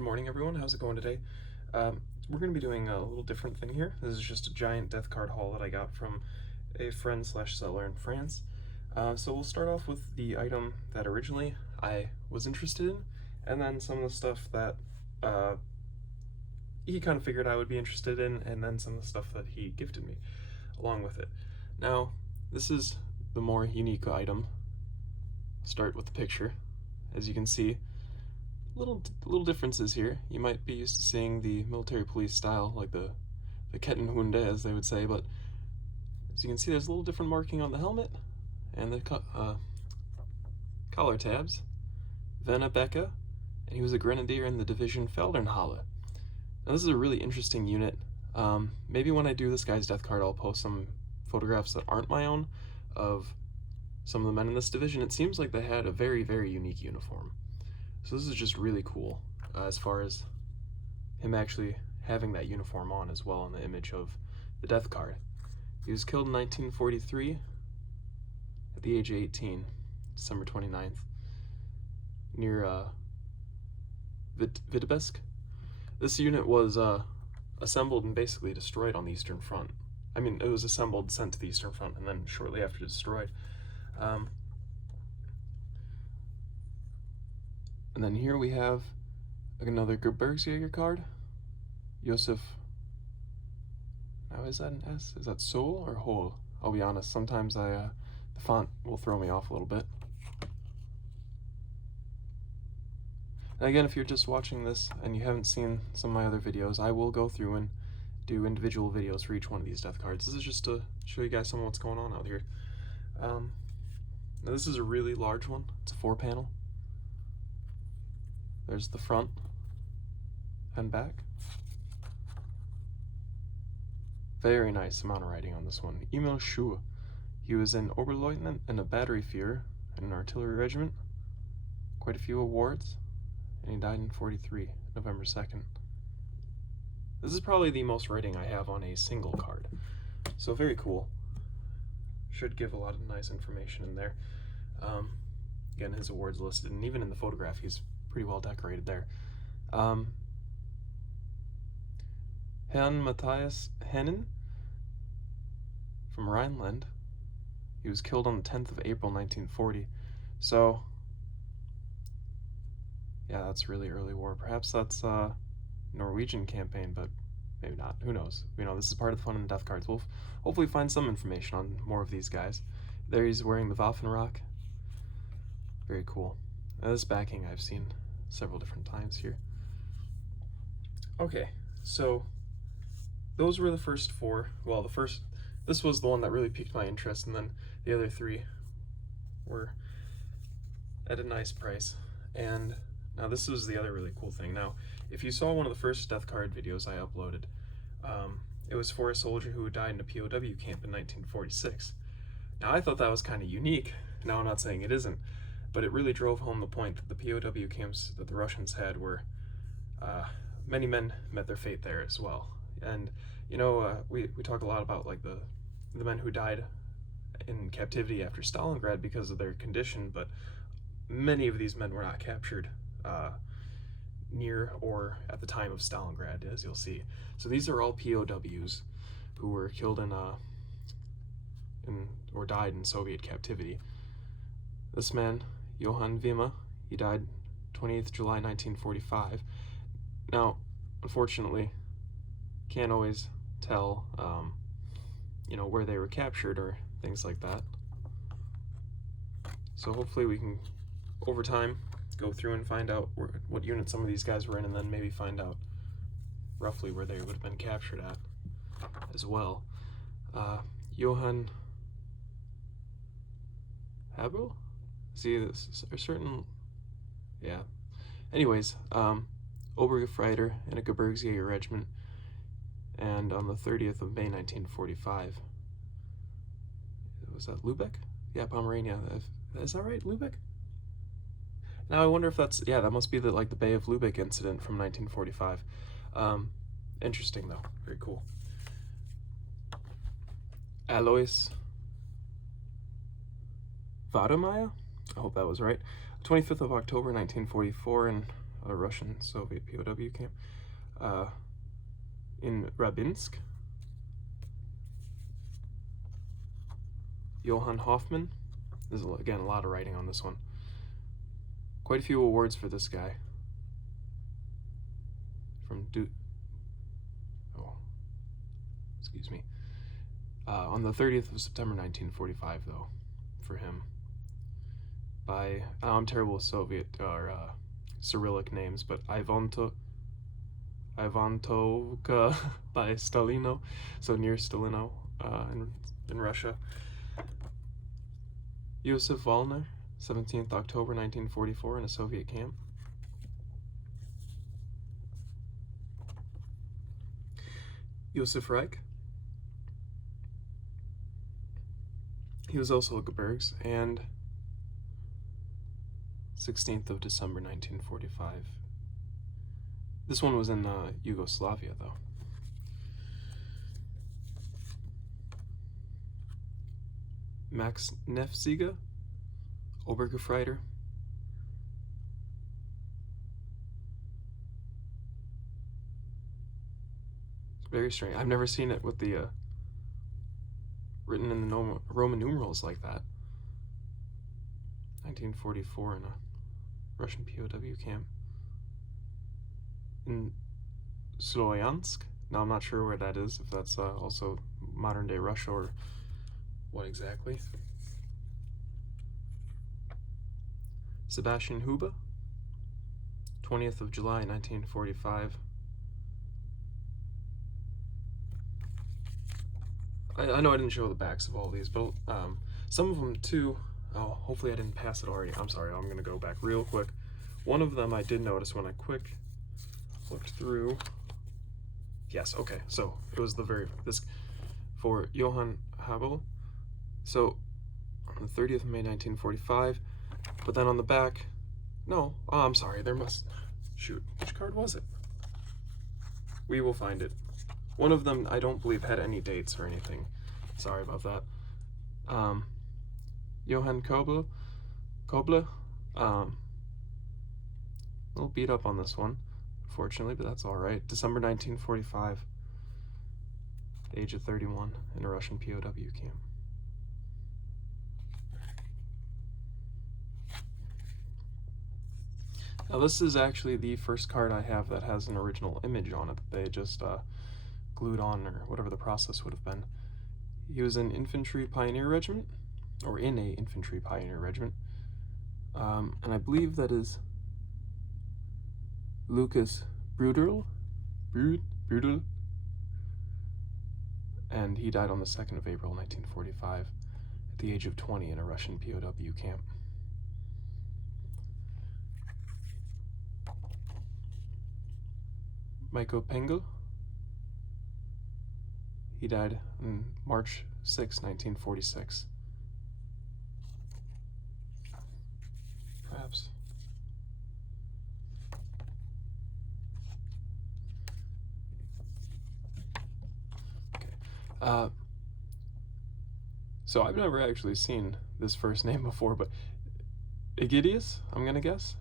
Good morning, everyone. How's it going today? We're going to be doing a little different thing here. This is just a giant death card haul that I got from a friend slash seller in France. So we'll start off with the item that originally I was interested in, and then some of the stuff that he kind of figured I would be interested in, and then some of the stuff that he gifted me along with it. Now, this is the more unique item. Start with the picture. As you can see, little differences here. You might be used to seeing the military police style, like the Kettenhunde, as they would say, but as you can see, there's a little different marking on the helmet and the collar tabs. Vena Becca, and he was a grenadier in the division Feldernhalle. Now this is a really interesting unit. Maybe when I do this guy's death card, I'll post some photographs that aren't my own of some of the men in this division. It seems like they had a very, very unique uniform. So this is just really cool as far as him actually having that uniform on as well in the image of the death card. He was killed in 1943 at the age of 18, December 29th, near Vitebsk. This unit was assembled and basically destroyed on the Eastern Front. I mean, it was assembled, sent to the Eastern Front, and then shortly after destroyed. And then here we have another Gebirgsjäger card. Josef. Now is that an S? Is that Sol or Hol? I'll be honest, sometimes the font will throw me off a little bit. And again, if you're just watching this and you haven't seen some of my other videos, I will go through and do individual videos for each one of these death cards. This is just to show you guys some of what's going on out here. Now this is a really large one. It's a 4-panel. There's the front and back. Very nice amount of writing on this one. Emil Schuh. He was an Oberleutnant in a battery Führer in an artillery regiment. Quite a few awards. And he died in 43, November 2nd. This is probably the most writing I have on a single card. So very cool. Should give a lot of nice information in there. Again, his awards listed, and even in the photograph, he's pretty well decorated there. Herrn Matthias Hennen from Rhineland. He was killed on the 10th of April, 1940. So, yeah, that's really early war. Perhaps that's Norwegian campaign, but maybe not. Who knows? You know, this is part of the fun in the death cards. We'll hopefully find some information on more of these guys. There he's wearing the Waffenrock. Very cool. Now, this backing I've seen several different times here. Okay, so those were the first 4. Well, this was the one that really piqued my interest, and then the other 3 were at a nice price. And now this was the other really cool thing. Now, if you saw one of the first death card videos I uploaded, it was for a soldier who died in a POW camp in 1946. Now, I thought that was kind of unique. Now, I'm not saying it isn't, but it really drove home the point that the POW camps that the Russians had were, many men met their fate there as well. And, you know, we talk a lot about, like, the men who died in captivity after Stalingrad because of their condition, but many of these men were not captured near or at the time of Stalingrad, as you'll see. So these are all POWs who were killed or died in Soviet captivity. This man, Johann Wimmer, he died 28th July 1945. Now, unfortunately, can't always tell, you know, where they were captured or things like that. So hopefully we can, over time, go through and find out what unit some of these guys were in, and then maybe find out roughly where they would have been captured at as well. Johann Habel? See, this is a certain, yeah. Anyways, Obergefreiter in a Gebirgsjäger regiment, and on the 30th of May 1945. Was that Lübeck? Yeah, Pomerania. Is that right, Lübeck? Now I wonder if that's, yeah, that must be the Bay of Lübeck incident from 1945. Interesting though, very cool. Alois Wademeyer, I hope that was right. 25th of October 1944 in a Russian Soviet POW camp. In Rabinsk, Johann Hoffman. There's, again, a lot of writing on this one. Quite a few awards for this guy. From excuse me. On the 30th of September 1945, though, for him. By, I'm terrible with Soviet or Cyrillic names, but Ivantovka by Stalino, so near Stalino in Russia. Josef Wallner, 17th October 1944 in a Soviet camp. Josef Reich. He was also at Gebergs, and 16th of December 1945. This one was in Yugoslavia, though. Max Nefziger, Obergefreiter. It's very strange. I've never seen it with the written in the Roman numerals like that. 1944 in a Russian POW camp. In Sloyansk. Now I'm not sure where that is, if that's also modern day Russia or what exactly. Sebastian Huba, 20th of July 1945. I know I didn't show the backs of all these, but some of them too. Oh, hopefully I didn't pass it already. I'm sorry, I'm gonna go back real quick. One of them I did notice when I quick looked through. Yes, okay, so it was this for Johann Habel. So on the 30th of May 1945, but then on the back, no, oh, I'm sorry, shoot, which card was it? We will find it. One of them I don't believe had any dates or anything. Sorry about that. Johann Kobler, a little beat up on this one, fortunately, but that's all right. December 1945, age of 31, in a Russian POW camp. Now this is actually the first card I have that has an original image on it that they just glued on, or whatever the process would have been. He was in Infantry Pioneer Regiment, or in a Infantry Pioneer Regiment, and I believe that is Lucas Brudel, and he died on the 2nd of April 1945 at the age of 20 in a Russian POW camp. Michael Pengel. He died on March 6, 1946. Perhaps. Okay. So I've never actually seen this first name before, but Egidius, I'm gonna guess.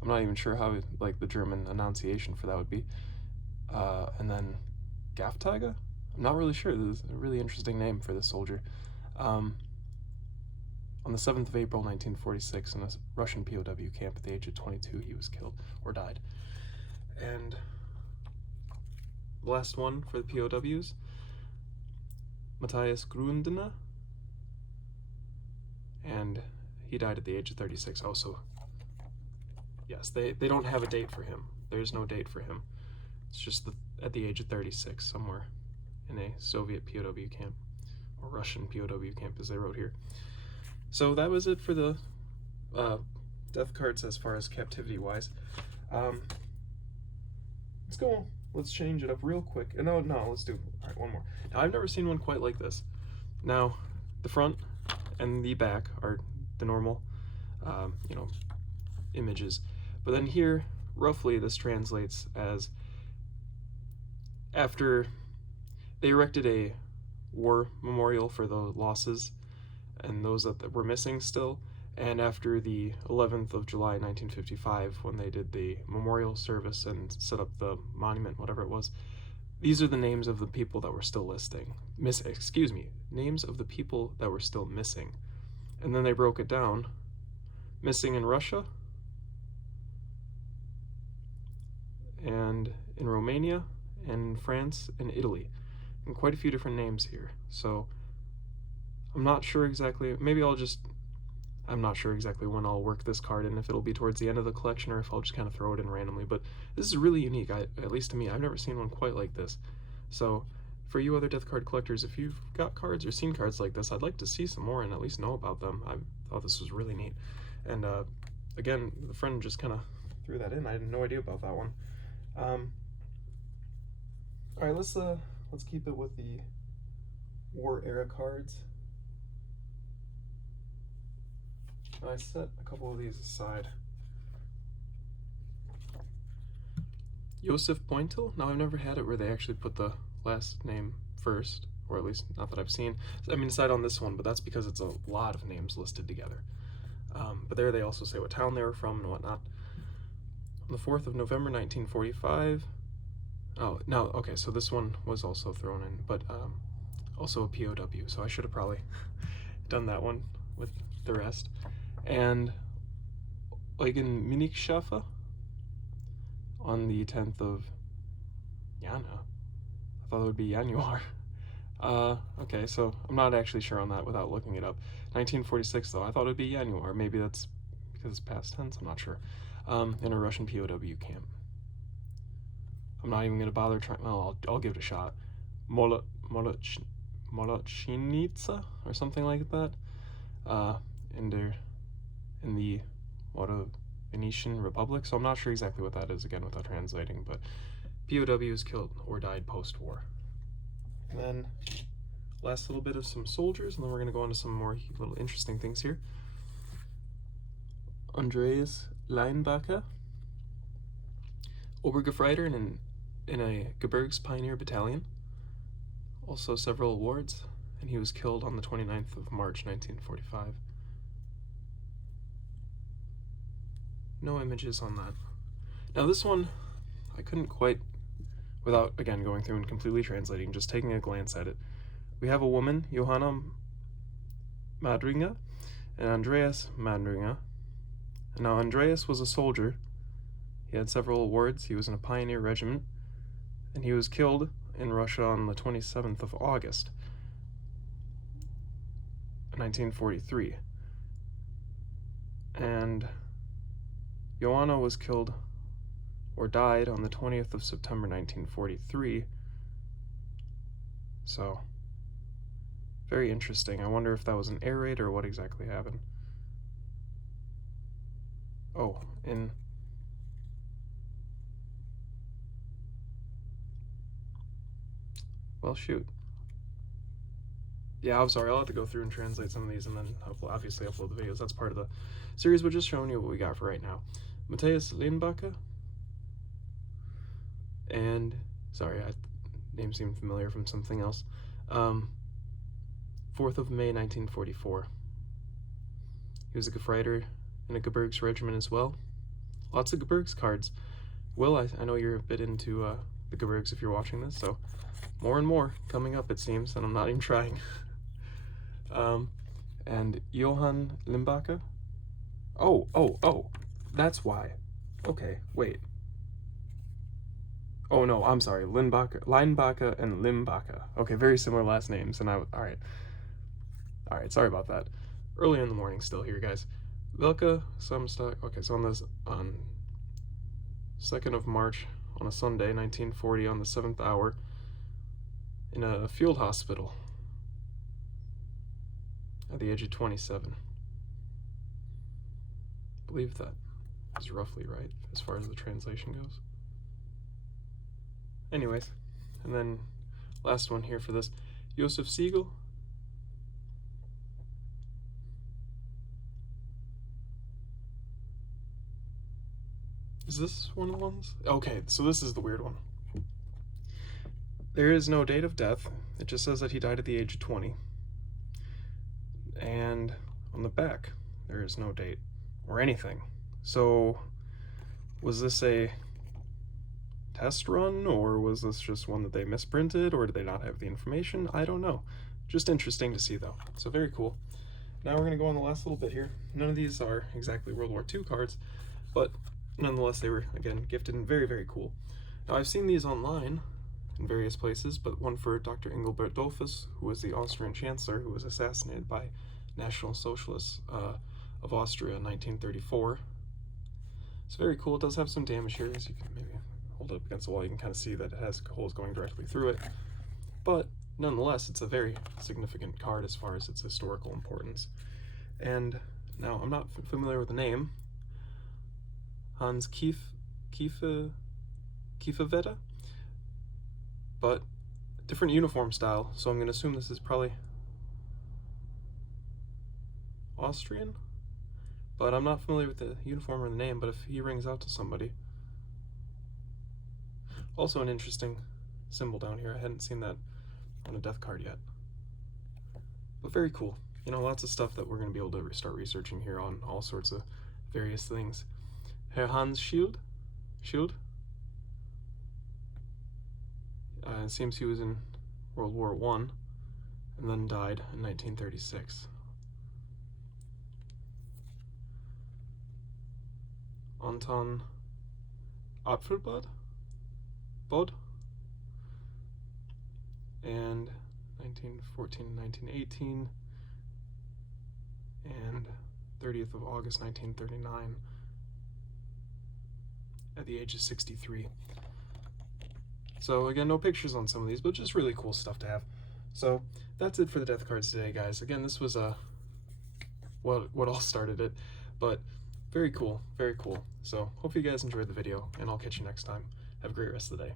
I'm not even sure how the German enunciation for that would be. And then Gaftaiga? I'm not really sure. This is a really interesting name for this soldier. On the 7th of April 1946, in a Russian POW camp at the age of 22, he was killed or died. And the last one for the POWs, Matthias Grundner, and he died at the age of 36. Oh, so yes, they don't have a date for him. There's no date for him. It's just at the age of 36, somewhere in a Soviet POW camp, or Russian POW camp, as they wrote here. So that was it for the death cards as far as captivity-wise. Let's go on. Let's change it up real quick. No, let's do, all right, one more. Now, I've never seen one quite like this. Now, the front and the back are the normal, images. But then here, roughly, this translates as after they erected a war memorial for the losses and those that were missing still, and after the 11th of July 1955, when they did the memorial service and set up the monument, whatever it was, these are the names of the people that were still names of the people that were still missing. And then they broke it down. Missing in Russia, and in Romania, and France, and Italy. And quite a few different names here. So I'm not sure exactly, I'm not sure exactly when I'll work this card and if it'll be towards the end of the collection or if I'll just kind of throw it in randomly. But this is really unique, at least to me. I've never seen one quite like this. So for you other death card collectors, if you've got cards or seen cards like this, I'd like to see some more and at least know about them. I thought this was really neat. And again, the friend just kind of threw that in. I had no idea about that one. All right, let's keep it with the war era cards. I set a couple of these aside. Josef Pointil. Now, I've never had it where they actually put the last name first, or at least not that I've seen. I mean, aside on this one, but that's because it's a lot of names listed together. But there they also say what town they were from and whatnot. On the 4th of November, 1945. Oh, no, okay, so this one was also thrown in, but also a POW, so I should have probably done that one with the rest. And Eugen Minikschafa on the 10th of Jana. I thought it would be Januar. Okay, so I'm not actually sure on that without looking it up. 1946, though, I thought it would be Januar. Maybe that's because it's past tense, I'm not sure. In a Russian POW camp. I'm not even going to bother trying, well, I'll give it a shot. Molotchnitsa, or something like that. In the Venetian Republic, so I'm not sure exactly what that is, again, without translating, but POWs killed or died post-war. And then last little bit of some soldiers, and then we're going to go on to some more little interesting things here. Andreas Leinbacher, Obergefreiter in a Gebirgs Pioneer Battalion, also several awards, and he was killed on the 29th of March, 1945. No images on that. Now this one, I couldn't quite, without, again, going through and completely translating, just taking a glance at it. We have a woman, Johanna Madringa, and Andreas Madringa. And now Andreas was a soldier. He had several awards. He was in a pioneer regiment, and he was killed in Russia on the 27th of August, 1943. And Joanna was killed or died on the 20th of September 1943. So, very interesting. I wonder if that was an air raid or what exactly happened. Oh, well, shoot. Yeah, I'm sorry, I'll have to go through and translate some of these and then obviously upload the videos. That's part of the series. We're just showing you what we got for right now. Matthias Leinbacher, and, sorry, name seemed familiar from something else. 4th of May, 1944. He was a Gefreiter in a Gebirgs regiment as well. Lots of Gebirgs cards. Will, I know you're a bit into the Gebirgs if you're watching this, so more and more coming up, it seems, and I'm not even trying. And Johann Limbacher. Oh, that's why. Okay, wait. Oh no, I'm sorry, Leinbacher and Limbacher. Okay, very similar last names, and alright, sorry about that. Early in the morning still here, guys. Velka Samstag, okay, so on 2nd of March, on a Sunday, 1940, on the 7th hour, in a field hospital, at the age of 27. I believe that is roughly right, as far as the translation goes. Anyways, and then last one here for this, Josef Siegel. Is this one of the ones? Okay, so this is the weird one. There is no date of death. It just says that he died at the age of 20. And on the back, there is no date or anything. So was this a test run, or was this just one that they misprinted, or did they not have the information? I don't know. Just interesting to see though. So very cool. Now we're going to go on the last little bit here. None of these are exactly World War II cards, but nonetheless they were, again, gifted and very, very cool. Now I've seen these online in various places, but one for Dr. Engelbert Dollfuss, who was the Austrian Chancellor who was assassinated by National Socialists of Austria in 1934. It's very cool. It does have some damage here, as you can maybe hold it up against the wall. You can kind of see that it has holes going directly through it, but nonetheless, it's a very significant card as far as its historical importance. And now, I'm not familiar with the name. Hans Kiefewette, but different uniform style, so I'm going to assume this is probably Austrian, but I'm not familiar with the uniform or the name, but if he rings out to somebody. Also an interesting symbol down here. I hadn't seen that on a death card yet, but very cool. You know, lots of stuff that we're going to be able to start researching here on all sorts of various things. Herr Hans Schild. It seems he was in World War I and then died in 1936. Anton Apfelblad? Bod? And 1914 1918 and 30th of August 1939 at the age of 63. So again, no pictures on some of these, but just really cool stuff to have. So that's it for the death cards today, guys. Again, this was what all started it, but very cool, very cool. So hope you guys enjoyed the video, and I'll catch you next time. Have a great rest of the day.